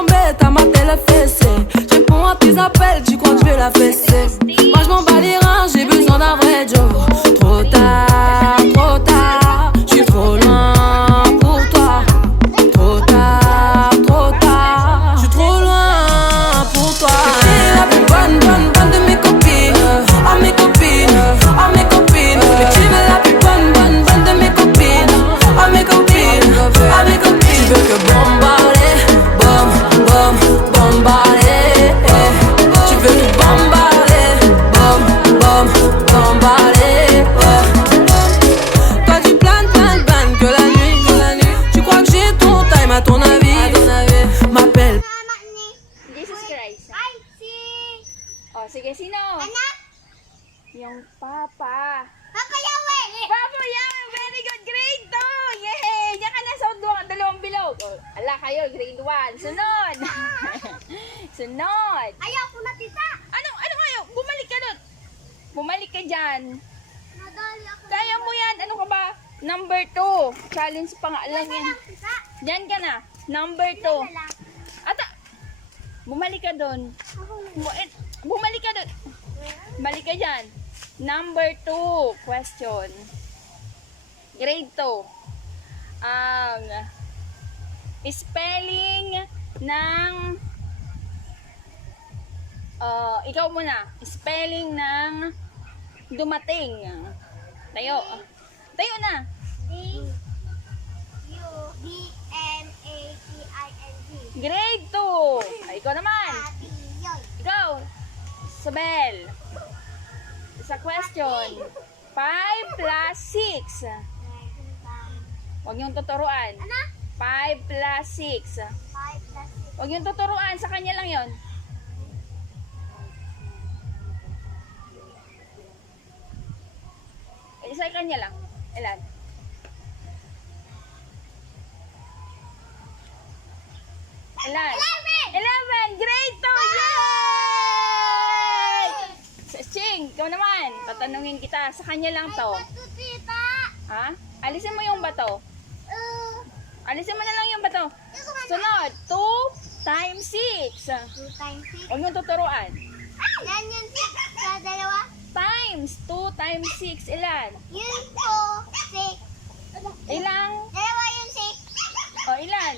tombée, t'as maté le fessé. Je réponds à tes appels, tu crois que je vais la fesser. Moi je m'en bats les reins, j'ai besoin d'un vrai job. Trop tard, je suis trop loin pour toi. Trop tard, je suis trop loin pour toi. T'es la plus bonne de mes copines. À mes copines, à mes copines. Mais tu veux la plus bonne de mes copines. À mes copines, à mes copines. Tu veux que bombarder, bombarder. Tu veux que bombarder, bombarder. Toi tu planes que la nuit. Tu crois que j'ai ton time à ton avis. M'appelle. Jesus Christ. Ay, si... Oh, sige, sino? Anak! Yung Papa. Papa Yawe! Papa, yan! Very good! Grade 2! Yay! Diyan ka na sa dalawang bilog. Oh, ala kayo, grade 1. Sunod! Sunod! Ayaw ko na, tita! Ano kayo? Bumalik ka doon. Bumalik ka dyan. Nadali ako. Kaya mo yan. Ano ka ba? Number 2. Challenge pa nga lang yan. Tita! Diyan ka na. Number 2. Lang. Ata! Bumalik ka doon. Bumalik ka doon. Balik ka dyan. Number 2 question. Grade 2. Ang spelling ng ikaw muna. Spelling ng dumating. Tayo. Tayo na. D-U-D-M-A-T-I-N-G. Grade 2. Ay, ikaw naman. Ati yoy. Ikaw. Sabel. Sa question. 5 plus 6. Huwag niyong tuturuan. Ano? 5 plus 6. 5 plus 6. Huwag niyong tuturuan. Sa kanya lang yon. Sa kanya lang. Ilan? Ilan? 11! Grade 2! Yay! Ching, ikaw naman. Tatanungin kita. Sa kanya lang to. Bato, tita! Ha? Alisin mo yung bato. Alisin mo na lang yung bato. Sunod. 2 times 6. 2 times 6. Huwag yung tuturuan. Yan yung 6 sa dalawa. Times. 2 times 6. Ilan? Yun 2, 6. Ilang? Dalawa yung 6. O, ilan?